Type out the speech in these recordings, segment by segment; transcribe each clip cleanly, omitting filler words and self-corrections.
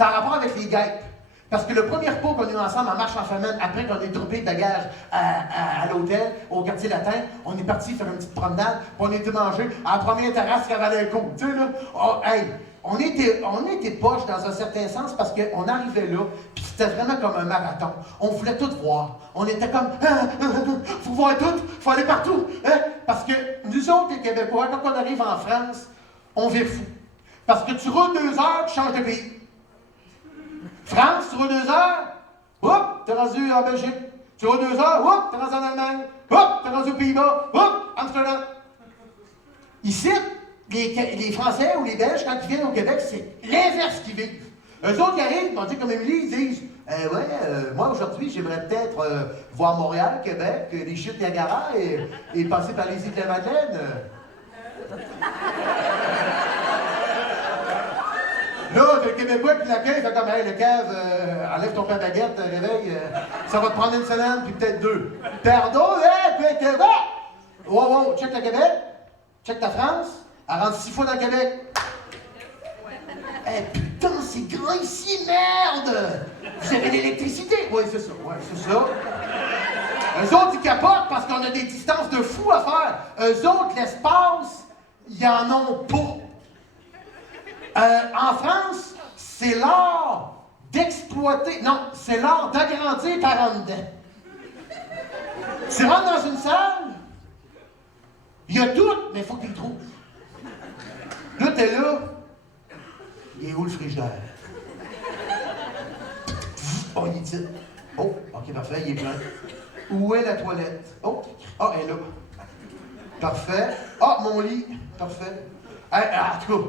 Ça a rapport avec les guêpes. Parce que le premier repas qu'on a eu ensemble en marche en famille, après qu'on ait droppé de bagages à l'hôtel, au quartier latin, on est parti faire une petite promenade, puis on était manger à la première terrasse qui avait le coup. Tu sais, là, on était poche dans un certain sens parce qu'on arrivait là, puis c'était vraiment comme un marathon. On voulait tout voir. On était comme, faut voir tout, faut aller partout. Hein? Parce que nous autres, les Québécois, quand on arrive en France, on vire fou. Parce que tu roules 2 heures, tu changes de pays. France, tu roules 2 heures, hop, t'es rendu en Belgique. Tu roules 2 heures, hop, t'es rendu en Allemagne. Hop, t'es rendu aux Pays-Bas. Hop, Amsterdam. Ici, les Français ou les Belges, quand ils viennent au Québec, c'est l'inverse qu'ils vivent. Eux autres, ils arrivent, on dit comme Émilie, ils disent moi aujourd'hui, j'aimerais peut-être voir Montréal, Québec, les chutes Niagara et passer par les îles de la Madeleine. Là, t'as le Québécois qui l'accueille, fait comme, hey, le cave, enlève ton pain baguette, réveille, ça va te prendre 1 semaine, puis peut-être 2. Pardon, Québec! Wow, check le Québec, check ta France, elle rentre 6 fois dans le Québec. Putain, c'est grand ici, merde! Vous avez l'électricité? Oui, c'est ça, Eux autres, ils capotent parce qu'on a des distances de fous à faire. Eux autres, l'espace, ils en ont pas. En France, c'est l'art d'exploiter, non, c'est l'art d'agrandir par en dedans. Tu rentres dans une salle, il y a tout, mais il faut que tu le trouves. Là, t'es là, il est où le frigidaire? Oh, il est ici. Oh, ok, parfait, il est plein. Où est la toilette? Oh, elle est là. Parfait. Mon lit. Parfait. En tout cas,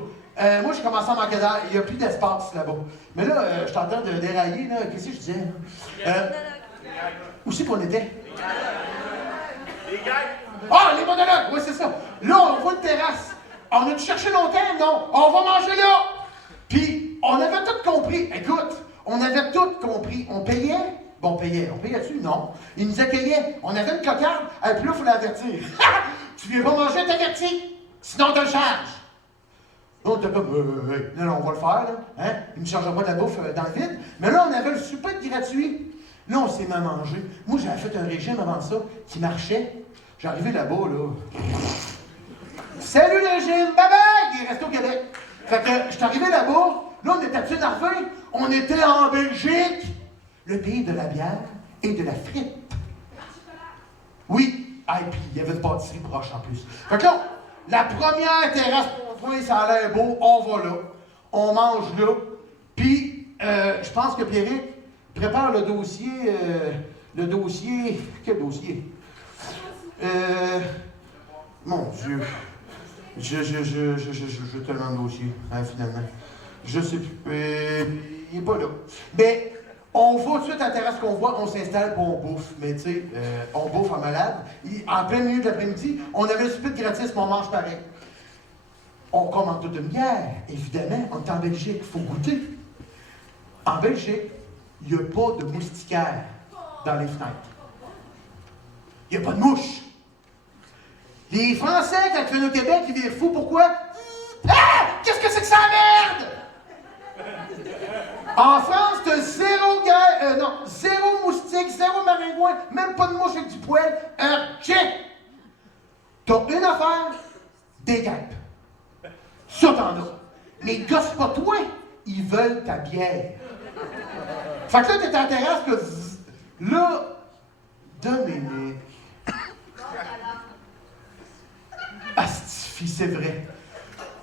moi, je commence à manquer d'air. Il n'y a plus d'espace là-bas. Mais là, je t'entends de dérailler, là. Qu'est-ce que je disais? Où c'est qu'on était? Les guêpes! Les monologues! Oui, c'est ça. Là, on voit une terrasse. On a dû chercher longtemps? Non. On va manger là! Puis, on avait tout compris. Écoute, on avait tout compris. On payait? Bon, on payait-tu? Non. Ils nous accueillaient. On avait une cocarde. Puis là, il faut l'avertir. Tu viens pas manger, t'avertis. Sinon, on te le charge. Là, on était comme, non, on va le faire, là. Hein? Ils ne chargent pas de la bouffe dans le vide. Mais là, on avait le souper gratuit. Là, on s'est mis à manger. Moi, j'avais fait un régime avant ça qui marchait. J'arrivais là-bas, là. Salut le régime! Bye bye! Il est resté au Québec. Fait que, je suis arrivé là-bas. Là, on était énervés. On était en Belgique. Le pays de la bière et de la frite. Oui. Puis il y avait une pâtisserie proche en plus. Fait que là, la première terrasse pour toi, ça a l'air beau, on va là. On mange là. Puis, je pense que Pierrick prépare le dossier. Quel dossier? Mon Dieu. Je tellement de dossiers, finalement. Je sais plus. Il n'est pas là. Mais. On va tout de suite à la terrasse qu'on voit, on s'installe pour on bouffe. Mais tu sais, on bouffe en malade. En plein milieu de l'après-midi, on avait le souper de gratis, mais on mange pareil. On commande toute une bière, évidemment. On est en Belgique, il faut goûter. En Belgique, il n'y a pas de moustiquaires dans les fenêtres. Il n'y a pas de mouches. Les Français, quand ils viennent au Québec, ils viennent fous. Pourquoi? Qu'est-ce que c'est que ça, merde? En France, t'as zéro moustique, zéro maringouin, même pas de mouche avec du poil. Check! T'as une affaire, des guêpes. Ça, t'en as. Mais gosse pas toi, ils veulent ta bière. Fait que là, t'es en terrasse, que là, Dominique. Astifi, c'est vrai.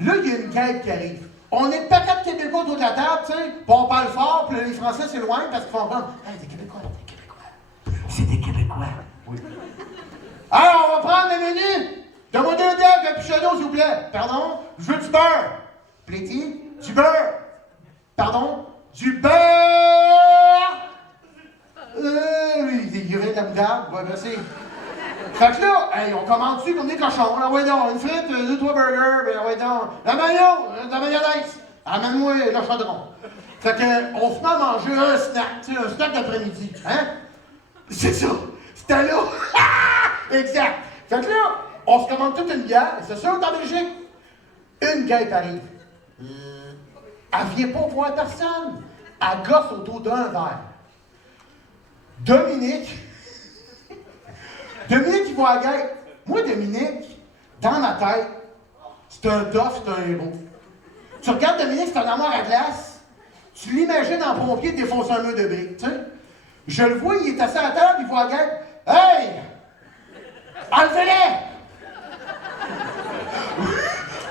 Là, il y a une guêpe qui arrive. On est pas quatre Québécois autour de la table, tu sais, puis on parle fort, puis les Français s'éloignent parce qu'ils font comme des Québécois, C'est des Québécois. Oui. Alors, on va prendre le menu. Donne-moi 2 bières de pichonneau, s'il vous plaît. Pardon? Je veux du beurre. Plaît-il? Du beurre. Pardon? Du beurre! Il y avait de la moutarde. Ouais, merci. Fait que là, on commande dessus comme des cochons. Là, ouais, donc, une frite, 2-3 burgers, ouais, donc, la mayonnaise. Amène-moi le chaudron. Fait que, on se met à manger un snack, tu sais, un snack d'après-midi. Hein? C'est ça. C'était là. Exact. Fait que là, on se commande toute une bière. C'est sûr, dans Belgique, une guêpe arrive. Elle vient pas voir personne. elle gosse autour d'un verre. Dominique, il voit la gueule. Moi, Dominique, dans ma tête, c'est un tough, c'est un héros. Tu regardes Dominique, c'est un amour à glace. Tu l'imagines en pompier défoncer un mur de briques, tu sais. Je le vois, il est assis à la table, il voit la gueule. Hey! Enlevez-les!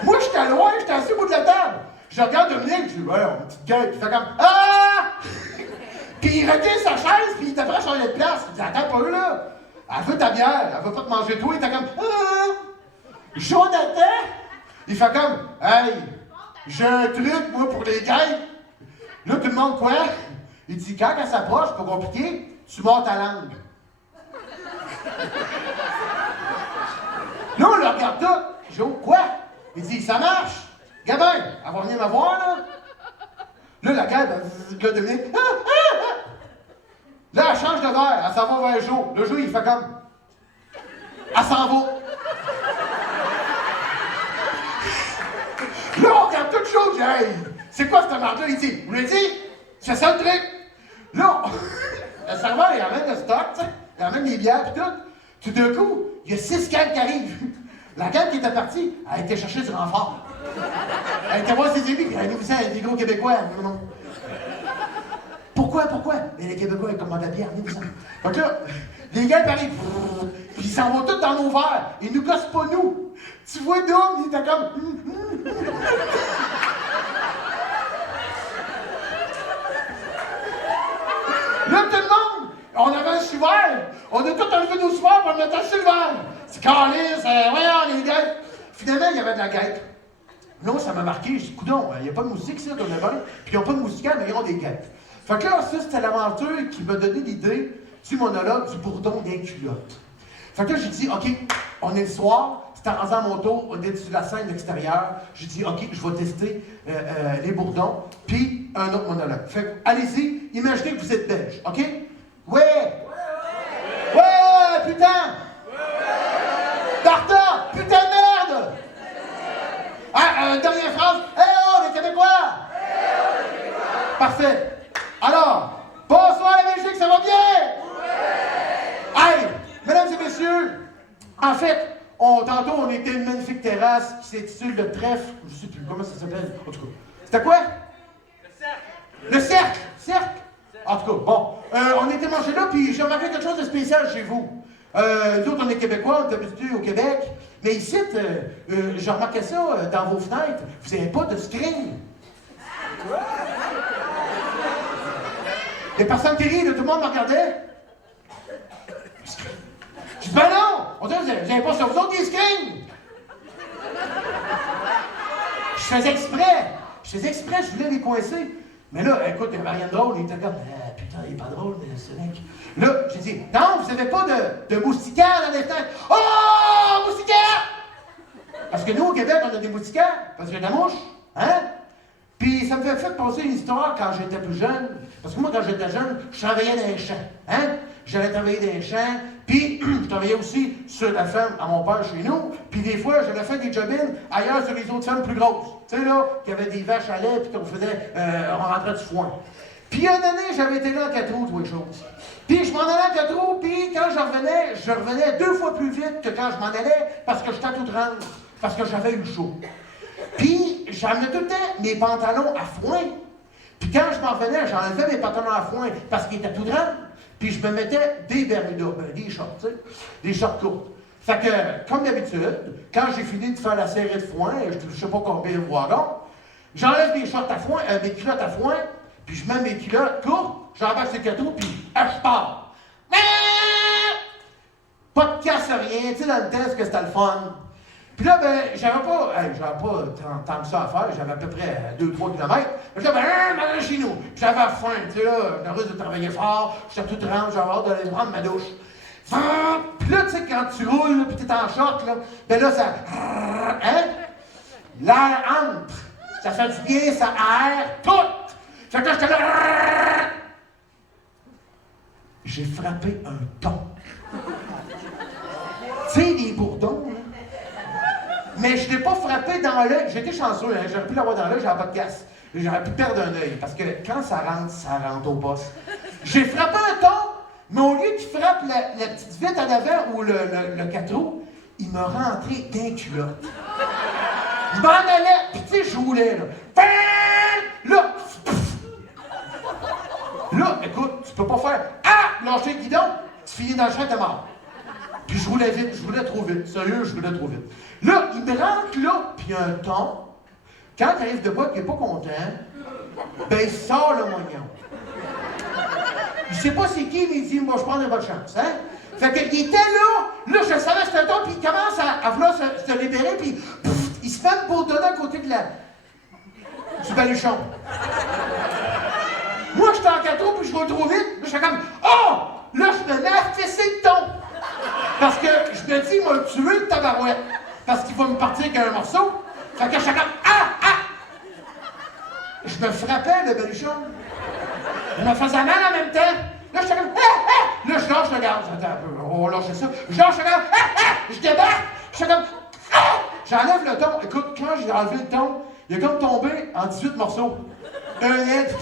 Moi, j'étais loin, j'étais assis au bout de la table. Je regarde Dominique, je dis, ouais, on petite gueule. Il fait comme, ah! Puis il recule sa chaise, puis il t'apprend à changer de place. Il dit, attends pas là. Elle veut ta bière, elle veut pas te manger toi. Il était comme, ah! Jonathan! Il fait comme, hey, j'ai un truc, moi, pour les guêpes. Là, tout le monde, quoi? Il dit, quand elle s'approche, pas compliqué, tu mords ta langue. Là, on le regarde tout. J'ai dit, quoi? Il dit, ça marche. Gabin, elle va venir me voir, là. Là, la guêpe, elle va devenir, ah, ah, ah. Là, elle change de verre, elle s'en va vers Joe. Le Joe, il fait comme, elle s'en va. Là, on regarde toute chose, j'ai hey, c'est quoi cette marque-là? Il dit, vous l'avez dit? C'est ça le truc? Là, le serveur, il amène le stock, tu sais, il amène les bières et tout. Tout d'un coup, il y a 6 cannes qui arrivent. La canne qui était partie, elle a été chercher du renfort. Elle était voir ses amis, elle nous disait, des gros Québécois. Non. Pourquoi? Mais les Québécois, ils commandent la bière, nous ça. Donc là, les gars, ils arrivent, puis ils s'en vont tous dans nos verres. Ils nous gossent pas, nous. Tu vois, Dom, il était comme... Là, tout le monde, on avait un suiveur. On a tout enlevé nos suiveurs pour le mettre sur le verre. C'est calice, voyons, les gars. Finalement, il y avait de la guêpe. Non, ça m'a marqué. Je dis, coudonc, il n'y a pas de moustique, ça, comme le bain. Puis ils n'ont pas de moustiquaires, mais ils ont des guêpes. Fait que là, ça, c'était l'aventure qui m'a donné l'idée du monologue du bourdon d'un culotte. Fait que là, j'ai dit, OK, on est le soir, c'était en faisant mon tour, on est sur la scène extérieure. J'ai dit, OK, je vais tester les bourdons, puis un autre monologue. Fait que, allez-y, imaginez que vous êtes belge, OK? Ouais! Ouais, putain! Tarta! Putain de merde! Ah, dernière phrase. Hey oh, les Québécois! Parfait. Alors, bonsoir la Belgique, ça va bien? Hey, mesdames et messieurs, en fait, tantôt, on était une magnifique terrasse qui s'intitule le trèfle. Je sais plus comment ça s'appelle. En tout cas, c'était quoi? Le cercle. Cercle. En tout cas, bon. On était mangé là, puis j'ai remarqué quelque chose de spécial chez vous. Nous autres, on est Québécois, on est habitués au Québec. Mais ici, j'ai remarqué ça dans vos fenêtres. Vous n'avez pas de screen. Les personnes qui rient, tout le monde me regardait. Je dis, ben non! On dirait, vous n'avez pas sur vous autres des screens! Je faisais exprès, je voulais les coincer. Mais là, écoute, il n'y avait rien de drôle, il était comme, putain, il n'est pas drôle, ce mec. Là, j'ai dit, non, vous n'avez pas de moustiquaires dans les fenêtres. Oh, moustiquaires! Parce que nous, au Québec, on a des moustiquaires, parce qu'il y a de la mouche, hein? Puis ça me fait penser une histoire quand j'étais plus jeune. Parce que moi, quand j'étais jeune, je travaillais dans les champs, hein? J'allais travailler dans les champs, puis je travaillais aussi sur la ferme à mon père chez nous. Puis des fois, j'allais faire des job-ins ailleurs sur les autres fermes plus grosses. Tu sais, là, qu'il y avait des vaches à lait, puis qu'on faisait, on rentrait du foin. Puis une année, j'avais été là en 4 roues, quelque chose. Puis je m'en allais en 4 roues, puis quand je revenais 2 fois plus vite que quand je m'en allais, parce que j'étais tout rendre, parce que j'avais eu chaud. Puis j'amenais tout le temps mes pantalons à foin. Puis quand je m'en revenais, j'enlevais mes pantalons à foin parce qu'ils étaient tout rendre. Puis je me mettais des bermudas, des shorts, tu sais, des shorts courtes. Fait que, comme d'habitude, quand j'ai fini de faire la série de foin, je sais pas combien de wagons, j'enlève mes shorts à foin, mes culottes à foin, puis je mets mes culottes courtes, j'embarque sur le cateau, puis je pars. Pas de casse, rien, tu sais, dans le test que c'était le fun. Puis là, ben, j'avais pas tant que ça à faire, j'avais à peu près 2-3 km. Puis là, ben, chez nous. J'avais faim, tu sais, là, heureuse de travailler fort, j'étais tout trempe, j'avais hâte d'aller prendre ma douche. Puis là, tu sais, quand tu roules, puis t'es en short, là, ben là, ça. Hein? L'air entre. Ça fait du bien, ça aère tout. Fait que là, j'étais là. J'ai frappé un ton. Tu sais, les bourdons, là. Mais je ne l'ai pas frappé dans l'œil. J'étais chanceux, hein? J'aurais pu l'avoir dans l'œil, j'avais pas de casse. J'aurais pu perdre un œil, parce que quand ça rentre au poste. J'ai frappé un ton, mais au lieu qu'il frappe la petite vitre en avant ou le 4 roues, il m'a rentré d'un culotte. Je m'en allais, puis tu sais, je roulais, là. Là, écoute, tu peux pas faire « Ah! Lâcher le guidon! » Tu finis dans le champ, t'es mort. Puis je roulais vite, je roulais trop vite. Sérieux, je roulais trop vite. Là, il me rentre là, puis un ton. Quand il arrive de quoi qu'il n'est pas content, ben il sort le moignon. Je sais pas c'est qui, mais il dit « Moi, je prends de votre chance, hein? » Fait qu'il était là, je savais c'était un ton, puis il commence à vouloir se libérer, puis pff, il se fait pour donner à côté de du baluchon. Moi, j'étais en 4 roues, puis je vais trop vite. Là, j'étais comme, oh! Là, je me mets à fesser le ton. Parce que je me dis, il m'a tué le tabarouette. Parce qu'il va me partir avec un morceau. Fait que j'étais comme, Je me frappais, le baluchon. Je me faisais mal en même temps. Là, j'étais comme, Là, je lâche le gaz. Attends un peu, on va lâcher ça. Je lâche le gaz. Je débarque. J'étais comme, J'enlève le ton. Écoute, quand j'ai enlevé le ton, il est comme tombé en 18 morceaux. Un net.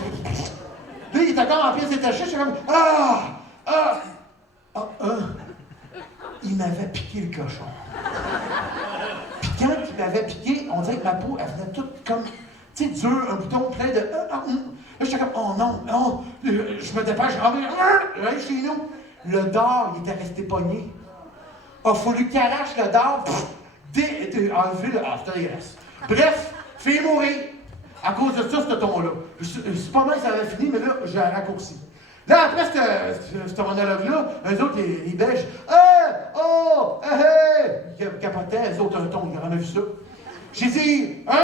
Là, il était encore en pièces détachées. J'étais comme, Il m'avait piqué le cochon. Puis quand il m'avait piqué, on dirait que ma peau, elle venait toute comme, tu sais, dure, un bouton plein de... Là, j'étais comme, oh non, je me dépêche, j'arrive chez nous. Le dard, il était resté pogné. Il a fallu qu'il arrache le dard, enlever le... Ah, c'était dégueulasse. Bref, fait mourir. À cause de ça, ce ton-là. C'est pas mal que ça avait fini, mais là, j'ai raccourci. Là, après ce monologue-là, eux autres, les Belges, ils capotaient, eux autres, un ton, ils ont jamais vu ça. J'ai dit,